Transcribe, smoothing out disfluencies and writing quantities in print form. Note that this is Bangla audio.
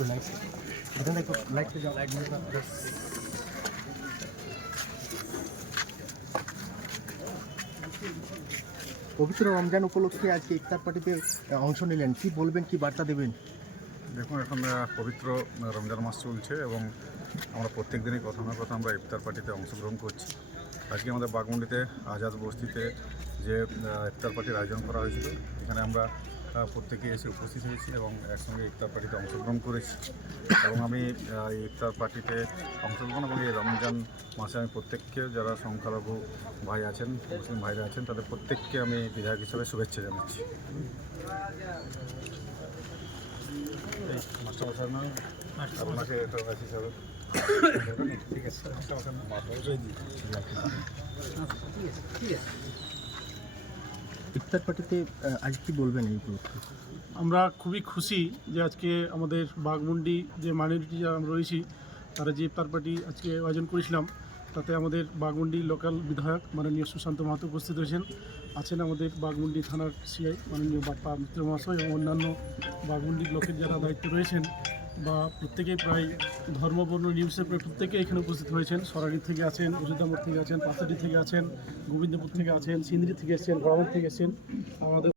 একটু লাইক এখানে একটু লাইক যাও লাইক পবিত্র রমজান উপলক্ষে আজকে ইফতার পার্টিতে অংশ নিলেন, কি বলবেন, কি বার্তা দেবেন? দেখুন, এখন পবিত্র রমজান মাস চলছে এবং আমরা প্রত্যেক দিনই কথা না কথা আমরা ইফতার পার্টিতে অংশগ্রহণ করছি। আজকে আমাদের বাঘমুন্ডিতে আজাদ বস্তিতে যে ইফতার পার্টির আয়োজন করা হয়েছিল, এখানে আমরা প্রত্যেকে এসে উপস্থিত হয়েছি এবং একসঙ্গে ইফতার পার্টিতে অংশগ্রহণ করেছি। এবং আমি এই ইফতার পার্টিতে অংশগ্রহণ এবং এই রমজান মাসে আমি প্রত্যেককে, যারা সংখ্যালঘু ভাই আছেন, মুসলিম ভাইরা আছেন, তাদের প্রত্যেককে আমি বিধায়ক হিসাবে শুভেচ্ছা জানাচ্ছি। আপনাকে হিসাবে ঠিক আছে। ইফতার পার্টিতে আজ কি বলবেন এই উপলক্ষে? আমরা খুবই খুশি যে আজকে আমাদের বাঘমুন্ডি যে মাইনরিটি যারা আমরা রয়েছি তারা যে ইফতার পার্টি আজকে আয়োজন করেছিলাম, তাতে আমাদের বাঘমুন্ডি লোকাল বিধায়ক মাননীয় সুশান্ত মাহাতো উপস্থিত হয়েছেন। আছেন আমাদের বাঘমুন্ডি থানার সিআই মাননীয় বাপ্পা মিত্র মহাশয় এবং অন্যান্য বাঘমুন্ডির লোকের যারা দায়িত্বে রয়েছেন বা প্রত্যেকেই প্রায় ধর্মবর্ণ নিউজের প্রত্যেকে এখানে উপস্থিত হয়েছেন। সরারি থেকে আছেন, অযোধ্যামোড় থেকে আছেন, পাঁচাটি থেকে আছেন, গোবিন্দপুর থেকে আছেন, সিন্দ্রি থেকে এসেছেন, বরাবর থেকে এসেছেন। আমাদের